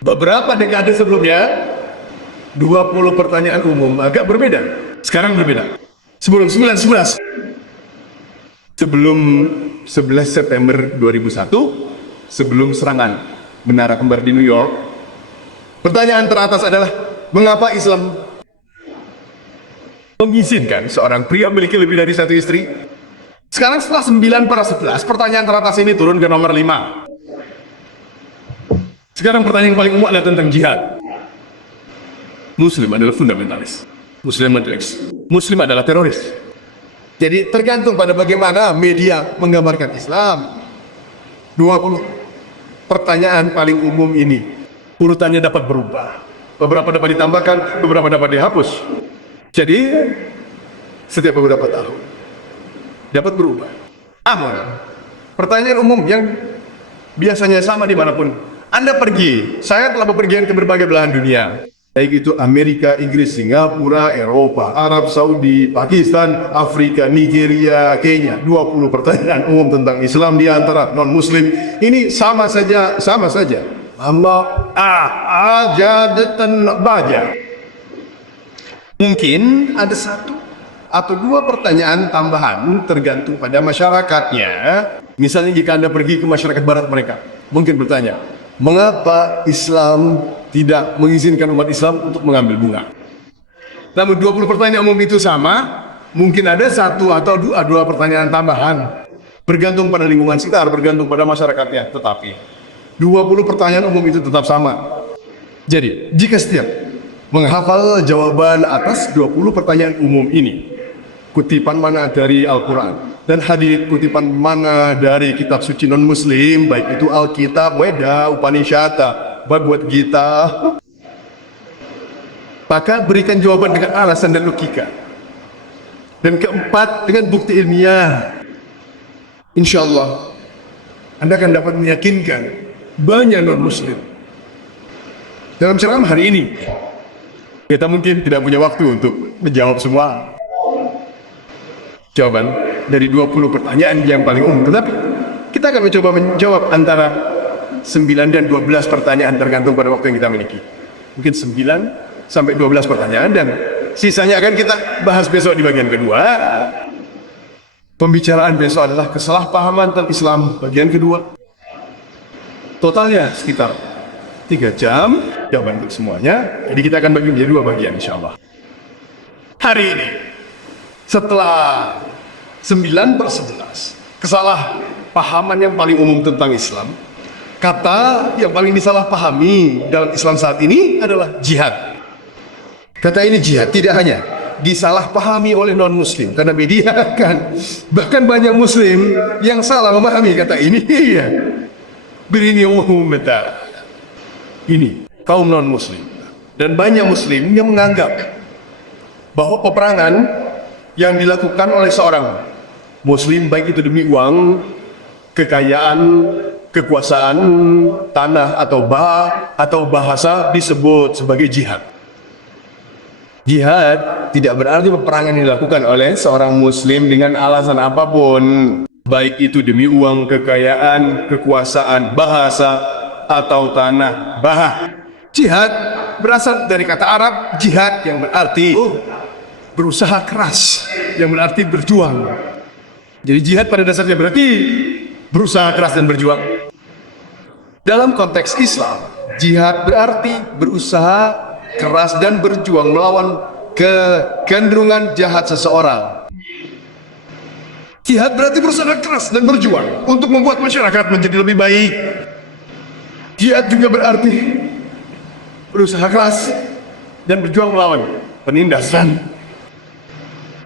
Beberapa dekade sebelumnya, 20 pertanyaan umum agak berbeda. Sekarang berbeda. Sebelum 911, sebelum 11 September 2001, sebelum serangan Menara Kembar di New York, pertanyaan teratas adalah, mengapa Islam mengizinkan seorang pria memiliki lebih dari satu istri? Sekarang setelah 9/11, pertanyaan teratas ini turun ke nomor 5. Sekarang pertanyaan yang paling umum adalah tentang jihad. Muslim adalah fundamentalis. Muslim adalah teroris. Jadi tergantung pada bagaimana media menggambarkan Islam. 20 pertanyaan paling umum ini, urutannya dapat berubah. Beberapa dapat ditambahkan, beberapa dapat dihapus. Jadi, setiap beberapa tahun dapat berubah. Namun, pertanyaan umum yang biasanya sama dimanapun Anda pergi, saya telah bepergian ke berbagai belahan dunia, baik itu Amerika, Inggris, Singapura, Eropa, Arab Saudi, Pakistan, Afrika, Nigeria, Kenya. 20 pertanyaan umum tentang Islam di antara non-Muslim. Ini sama saja. Allah ajadatan baja. Mungkin ada satu atau dua pertanyaan tambahan tergantung pada masyarakatnya. Misalnya jika Anda pergi ke masyarakat barat mereka, mungkin bertanya, mengapa Islam tidak mengizinkan umat Islam untuk mengambil bunga? Namun 20 pertanyaan umum itu sama, mungkin ada satu atau dua pertanyaan tambahan, bergantung pada lingkungan sekitar, bergantung pada masyarakatnya. Tetapi 20 pertanyaan umum itu tetap sama. Jadi, jika setiap menghafal jawaban atas 20 pertanyaan umum ini, kutipan mana dari Al-Quran dan hadits kutipan mana dari kitab suci non-Muslim, baik itu Alkitab, Weda, Upanishata, Bhagavad Gita, maka berikan jawaban dengan alasan dan logika. Dan keempat, dengan bukti ilmiah. Insya Allah Anda akan dapat meyakinkan banyak non-Muslim. Dalam ceramah hari ini, kita mungkin tidak punya waktu untuk menjawab semua jawaban dari 20 pertanyaan yang paling umum, tetapi kita akan mencoba menjawab antara 9 dan 12 pertanyaan tergantung pada waktu yang kita miliki. Mungkin 9 sampai 12 pertanyaan, dan sisanya akan kita bahas besok di bagian kedua. Pembicaraan besok adalah kesalahpahaman tentang Islam bagian kedua. Totalnya sekitar 3 jam jawaban untuk semuanya. Jadi kita akan bagi menjadi 2 bagian insya Allah. Hari ini, setelah 9/11, kesalahpahaman yang paling umum tentang Islam, kata yang paling disalahpahami dalam Islam saat ini adalah jihad. Kata ini jihad tidak hanya disalahpahami oleh non-Muslim karena media kan, bahkan banyak Muslim yang salah memahami kata ini. Iya, berini umum betul. Ini kaum non-Muslim dan banyak Muslim yang menganggap bahwa peperangan yang dilakukan oleh seorang Muslim, baik itu demi uang, kekayaan, kekuasaan, tanah atau bahasa, disebut sebagai jihad. Jihad tidak berarti peperangan yang dilakukan oleh seorang Muslim dengan alasan apapun, baik itu demi uang, kekayaan, kekuasaan, bahasa, atau tanah. Jihad berasal dari kata Arab jihad yang berarti berusaha keras, yang berarti berjuang. Jadi jihad pada dasarnya berarti berusaha keras dan berjuang. Dalam konteks Islam, jihad berarti berusaha keras dan berjuang melawan kecenderungan jahat seseorang. Jihad berarti berusaha keras dan berjuang untuk membuat masyarakat menjadi lebih baik. Jihad juga berarti berusaha keras dan berjuang melawan penindasan.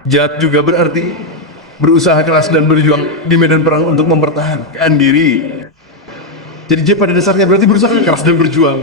Jihad juga berarti berusaha keras dan berjuang di medan perang untuk mempertahankan diri. Jadi jihad pada dasarnya berarti berusaha keras dan berjuang.